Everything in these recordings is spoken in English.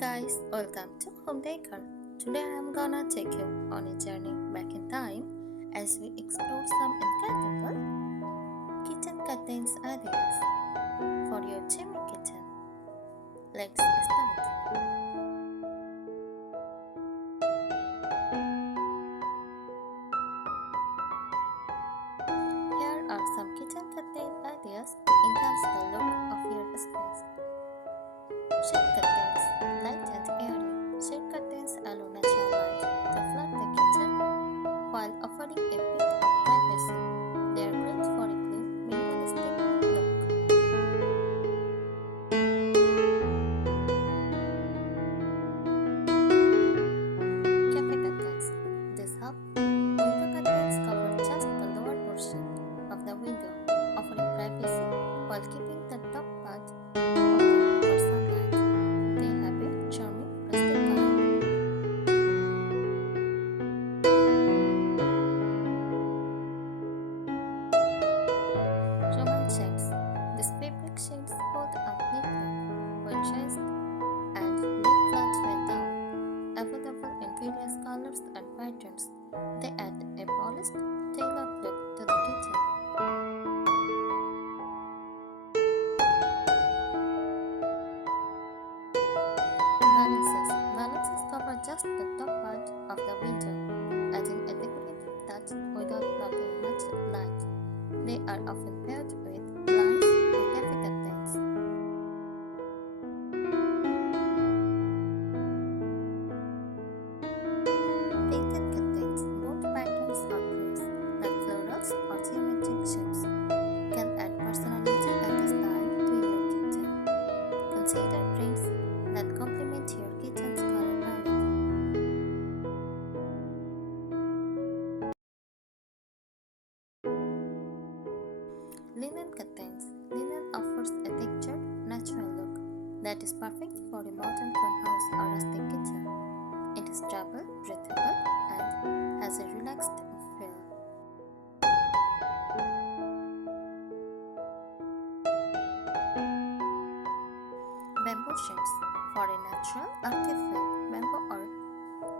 guys, welcome to Home Decor. Today I am gonna take you on a journey back in time as we explore some incredible kitchen curtains ideas for your chimney kitchen. Let's start. Here are some kitchen curtain ideas to enhance the look of your space. Shade curtains, light and airy. Shade curtains allow natural light to flood the kitchen while offering a bit of privacy. They are great for a clean, minimalistic look. Cafe curtains. These half window curtains cover just the lower portion of the window, offering privacy while keeping the top part open for sunlight. They have a charming rustic color. Roman shades. These fabric shades hold up neatly when raised and lay flat when down. Available in various colors and patterns, they add a polished, tailored look to the kitchen. Balances cover just the top part of the window, adding a decorative touch without blocking much light. They are often paired with blinds or cafe curtains. Painted curtains, both patterns or prints, like florals or geometric shapes, can add personality and style to your kitchen. Consider prints that complement your kitchen's color palette. Linen curtains. Linen offers a textured, natural look that is perfect for a modern farmhouse or rustic kitchen. It is durable, breathable, and has a relaxed feel. Bamboo shades. For a natural, earthy feel, bamboo or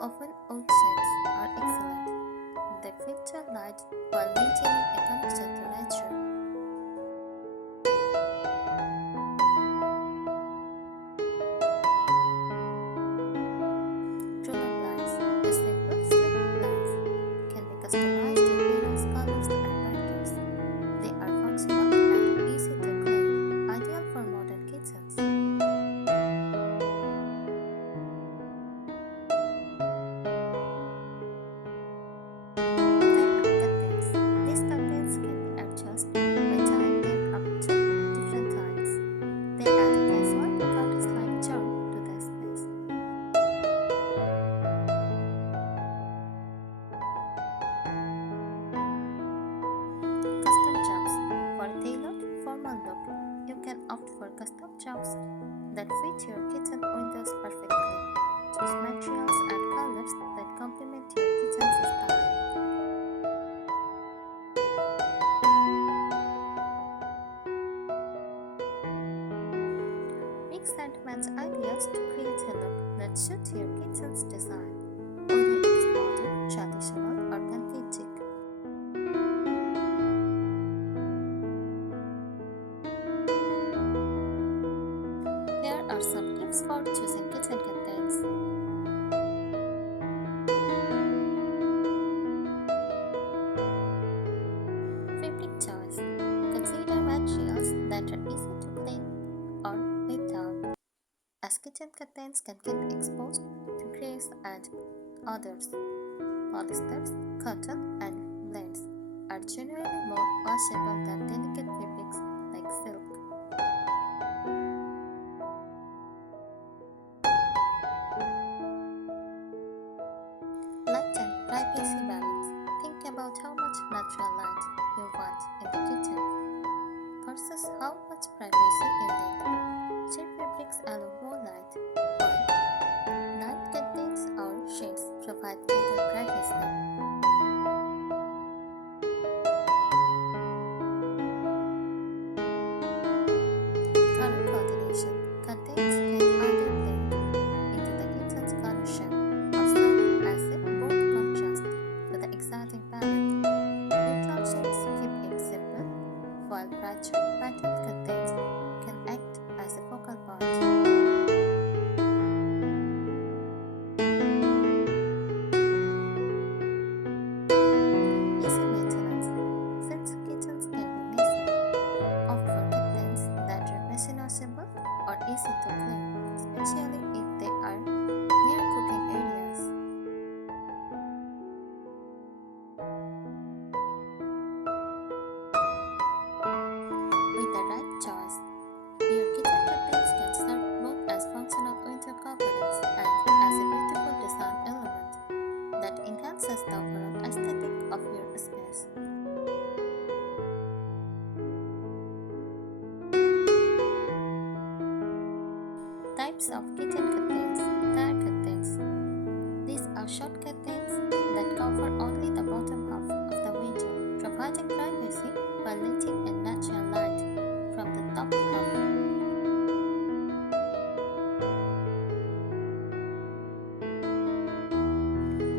oven wood shades are excellent. They filter light while maintaining a connection to nature. Roller blinds. The simple, sleek blinds can be customized in various colors and patterns. They are functional and easy to clean, ideal for modern kitchens. Curtains. These curtains can be adjusted by tying them up to different heights. They add a casual, cottage-like charm to the space. Custom jobs. For a tailored, formal look, you can opt for custom jobs that fit your kitchen windows perfectly. Choose materials and colors that complement your kitchen's style. Mix and match ideas to create a look that suits your kitchen's design, whether it is modern, traditional, or authentic. Here are some tips for choosing kitchen curtains. Fabric choice. Consider materials that are easy to clean or lay down, as kitchen curtains can get exposed to grease and odors. Polyesters, cotton, and blends are generally more washable than delicate fabrics like silk. Light and privacy balance. Think about how much natural light you want in the kitchen versus how much privacy you need. Shade fabrics allow more light, while light curtains or shades provide greater privacy. Color coordination. Curtains can either blend easy to clean, especially if they are near cooking areas. With the right choice, your kitchen curtains can serve both as functional window coverings and as a beautiful design element that enhances the overall aesthetic of your space. Types of kitchen curtains. Tire curtains. These are short curtains that cover only the bottom half of the window, providing privacy while letting in natural light from the top half.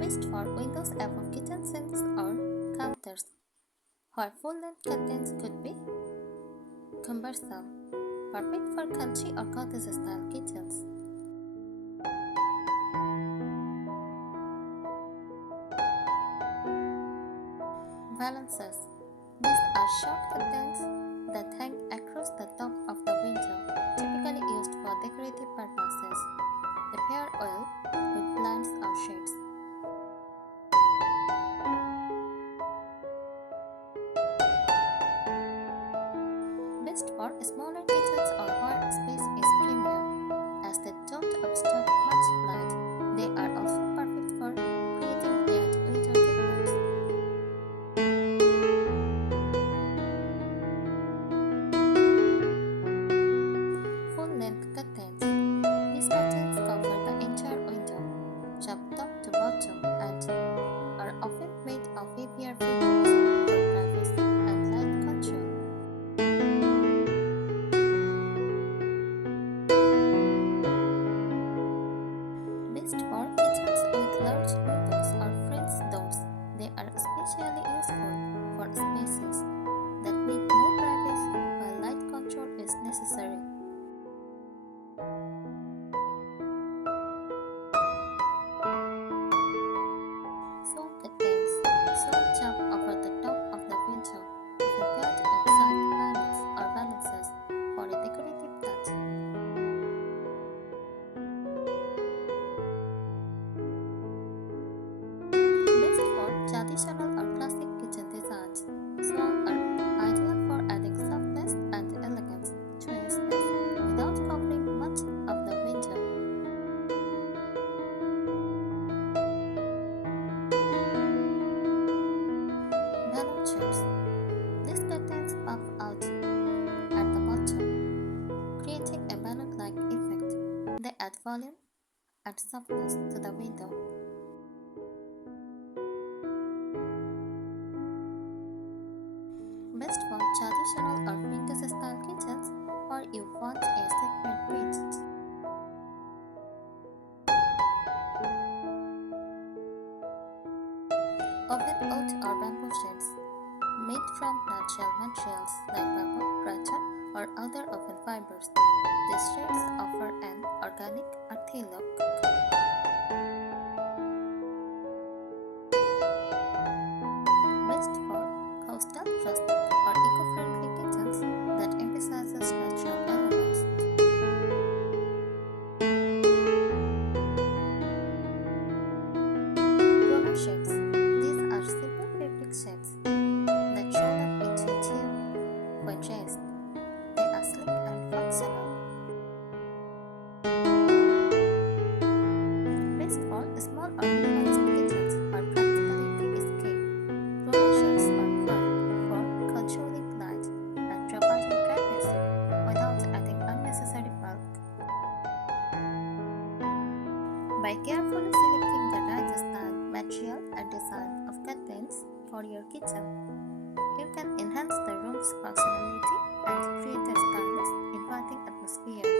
Best for windows above kitchen sinks or counters, where full-length curtains could be cumbersome, perfect for country or cottage-style kitchens. Valances. These are short curtains that hang across the top of the window, typically used for decorative purposes. They pair well with plants or shades. Best for smaller kitchens or where space is premium, as they don't obstruct much light. They are also perfect for creating layered window decors. Full-length curtains. These curtains cover the entire window, from top to bottom, and are often made of heavier fabrics for privacy and light control. Best for kitchens with large windows or French doors. They are especially useful for spaces that need more privacy while light control is necessary. Swan curtains. Swan jump over the top of the window, prepared with side panels or balances for a decorative touch. Best for traditional or classic kitchen designs. Swan are ideal for adding softness and elegance to a space without covering much of the window. Balloon shapes. These curtains puff out at the bottom, creating a balloon-like effect. They add volume and softness to the window. Best for traditional or vintage-style kitchens or you want a statement piece. Oven oat or bamboo shades, made from natural materials like bamboo, rattan, or other oven fibers. These shades offer an organic, earthy look. Best for coastal, rustic, or eco-friendly kitchens that emphasizes natural elements. Roller shades. These are simple fabric shades that roll up into two when raised. They are slick and functional. Best for small or minimalist kitchens where practicality is key. Roller shades are fun for controlling light and providing privacy without adding unnecessary bulk. By carefully selecting the right style, material, and design of curtains for your kitchen, you can enhance the room's functionality and create a stylish, inviting atmosphere.